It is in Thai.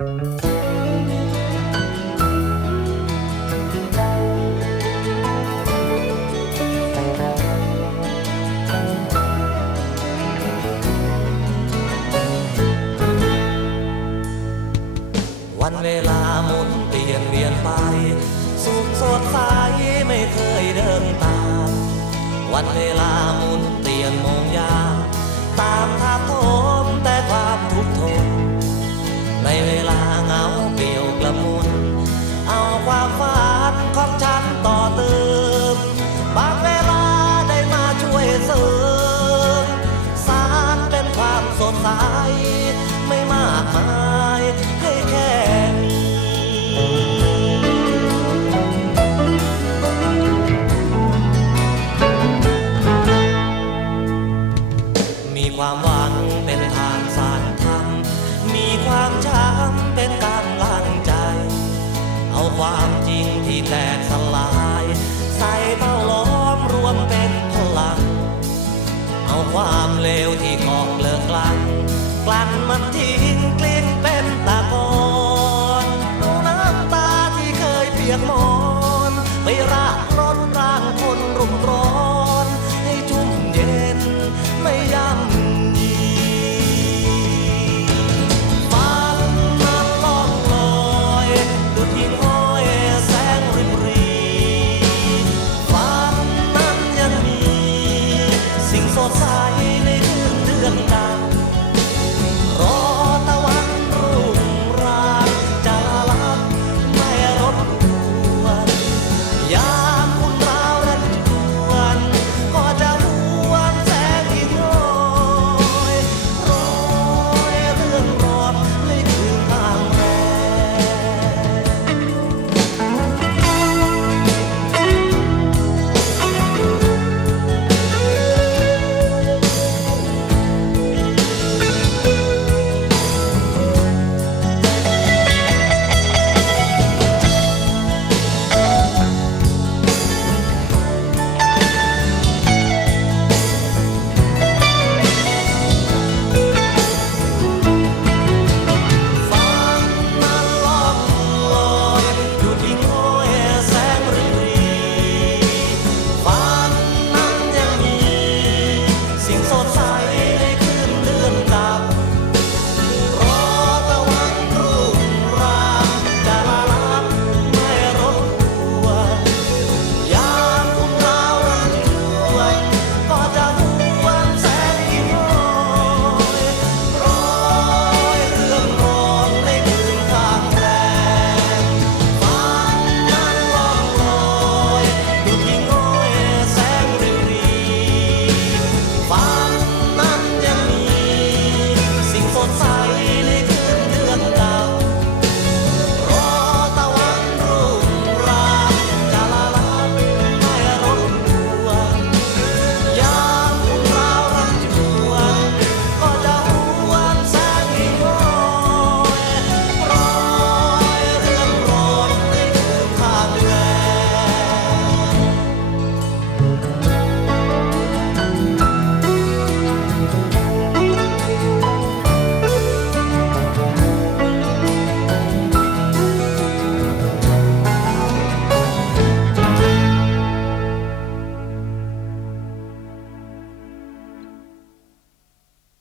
วันเวลาหมุนเปลี่ยนเวียนไป สุขสดใสไม่เคยเดินตาม วันเวลาหมุน ความหวังเป็นทางสารธรรม มีความช้ำเป็นกำลังใจ เอาความจริงที่แตกสลาย ใส่เต้าล้อมรวมเป็นพลัง เอาความเลวที่กอกเลิกกลันกลั่นมันทิ้งกลิ้งเป็นตะกอนเอาน้ำตาที่เคยเปียกหมอนไปรั นนั้